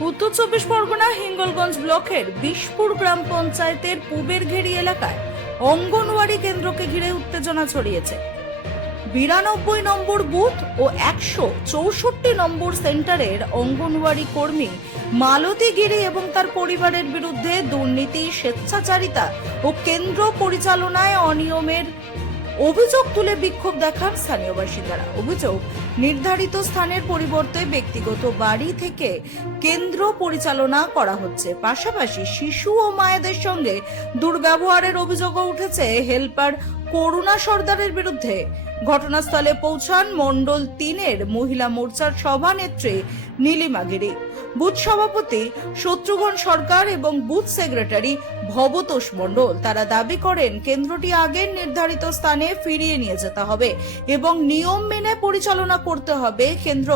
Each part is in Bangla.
উত্তর চব্বিশ পরগনা হিঙ্গলগঞ্জ ব্লকের বিশপুর গ্রাম পঞ্চায়েতের পূবের ঘেরি এলাকায় অঙ্গনওয়াড়ি কেন্দ্রকে ঘিরে উত্তেজনা ছড়িয়েছে। 92 নম্বর বুথ ও 164 নম্বর সেন্টারের অঙ্গনওয়াড়ি কর্মী মালতী গিরি এবং তার পরিবারের বিরুদ্ধে দুর্নীতি, স্বেচ্ছাচারিতা ও কেন্দ্র পরিচালনায় অনিয়মের অভিযোগ তুলে বিক্ষোভ দেখান স্থানীয় বাসিন্দারা। অভিযোগ, নির্ধারিত স্থানের পরিবর্তে ব্যক্তিগত বাড়ি থেকে কেন্দ্র পরিচালনা করা হচ্ছে। পাশাপাশি শিশু ও মায়েদের সঙ্গে দুর্ব্যবহারের অভিযোগও উঠেছে হেল্পার করুণা সর্দারের বিরুদ্ধে। ঘটনাস্থলে পৌঁছান মণ্ডল 3-এর মহিলা মোর্চার সভানেত্রী নীলিমা গিরি, বুথ সভাপতি শত্রুঘ্ন সরকার এবং বুথ সেক্রেটারি ভবতোষ মণ্ডল। তারা দাবি করেন কেন্দ্রটি আগের নির্ধারিত স্থানে ফিরিয়ে নিয়ে যেতে হবে এবং নিয়ম মেনে পরিচালনা করতে হবে কেন্দ্র।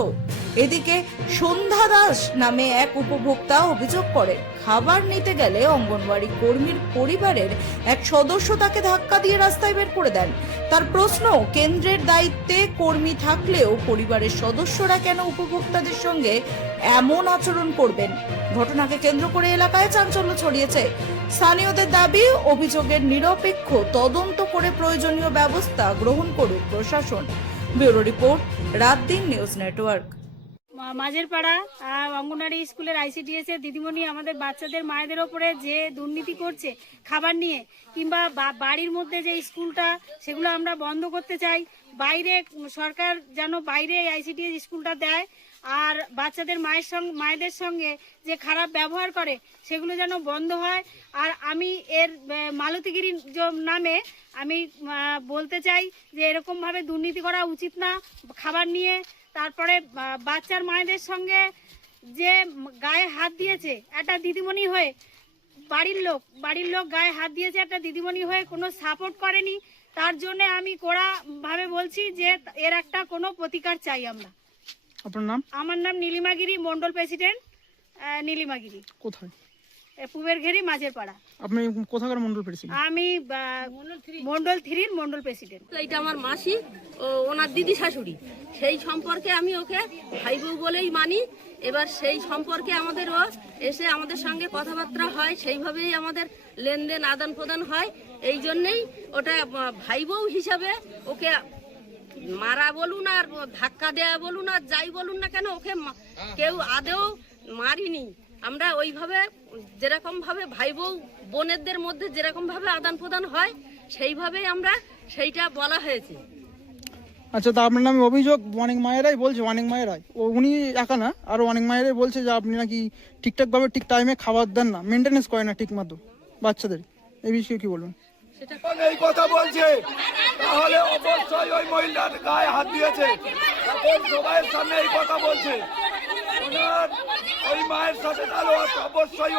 এদিকে সন্ধ্যা দাস নামে এক উপভোক্তা অভিযোগ করেন, খাবার নিতে গেলে অঙ্গনওয়াড়ি কর্মীর পরিবারের এক সদস্য তাকে ধাক্কা দিয়ে রাস্তায় বের করে দেন। তার প্রশ্ন, কেন্দ্রের দায়িত্বে কর্মী থাকলেও পরিবারের সদস্যরা কেন উপভোক্তাদের সঙ্গে এমন আচরণ করবেন? ঘটনাকে কেন্দ্র করে এলাকায় চাঞ্চল্য ছড়িয়েছে। স্থানীয়দের দাবি, অভিযোগের নিরপেক্ষ তদন্ত করে প্রয়োজনীয় ব্যবস্থা গ্রহণ করুক প্রশাসন। ব্যুরো রিপোর্ট, রাত দিন নিউজ নেটওয়ার্ক। মাঝের পাড়া অঙ্গনওয়াড়ি স্কুলের আইসিডিএস এর দিদিমণি আমাদের বাচ্চাদের মায়েদের ওপরে যে দুর্নীতি করছে খাবার নিয়ে, কিংবা বাড়ির মধ্যে যে স্কুলটা সেগুলো আমরা বন্ধ করতে চাই। বাইরে সরকার যেন বাইরে আইসিডিএস স্কুলটা দেয়, আর বাচ্চাদের মায়েদের সঙ্গে যে খারাপ ব্যবহার করে সেগুলো যেন বন্ধ হয়। আর আমি এর মালতীগিরি নামে আমি বলতে চাই যে এরকমভাবে দুর্নীতি করা উচিত না খাবার নিয়ে। তারপরে বাচ্চার মায়েদের সঙ্গে যে গায়ে হাত দিয়েছে একটা দিদিমণি হয়ে, বাড়ির লোক গায়ে হাত দিয়েছে একটা দিদিমণি হয়ে, কোনো সাপোর্ট করেনি। তার জন্য আমি কড়াভাবে বলছি যে এর একটা কোনো প্রতিকার চাই আমরা। আপনার নাম? আমার নাম নীলিমা গিরি, মন্ডল প্রেসিডেন্ট নীলিমা গিরি। কোথায়? পূবের ঘেরি, মাঝের পাড়া। আপনি কোথাকার মন্ডল প্রেসিডেন্ট? আমি মন্ডল 3-র মন্ডল প্রেসিডেন্ট। এইটা আমার মাসি ও ওনার দিদি শাশুড়ি, সেই সম্পর্কে আমি ওকে ভাই বউ বলেই মানি। এবার সেই সম্পর্কে আমাদের ও এসে আমাদের সঙ্গে কথাবার্তা হয়, সেইভাবেই আমাদের লেনদেন আদান প্রদান হয়। এই জন্যেই ওটা ভাই বউ হিসাবে ওকে মারা বলুন আর ধাক্কা দেয়া বলুন আর যাই বলুন না কেন, ওকে কেউ আদেও মারিনি। আমরা ওইভাবে যেরকম ভাবে ভাই বউ বোনেদের মধ্যে যেরকম ভাবে আদান প্রদান হয় সেইভাবেই আমরা সেইটা বলা হয়েছে। আচ্ছা, তা আপনার নামে অভিযোগ অনেক মায়েরাই বলছে, অনেক মায়েরাই, উনি একা না, আরো অনেক মায়েরাই বলছে যে আপনি নাকি ঠিকঠাক ভাবে ঠিক টাইমে খাবার দেন না, মেনটেনেন্স করেন না ঠিক মতো বাচ্চাদের। এই বিষয়ে কি বলবেন? এই কথা বলছে তাহলে অবশ্যই ওই মহিলার গায়ে হাত দিয়েছে, সবাই সামনে এই কথা বলছে। ওই মায়ের সাথে তাহলে অবশ্যই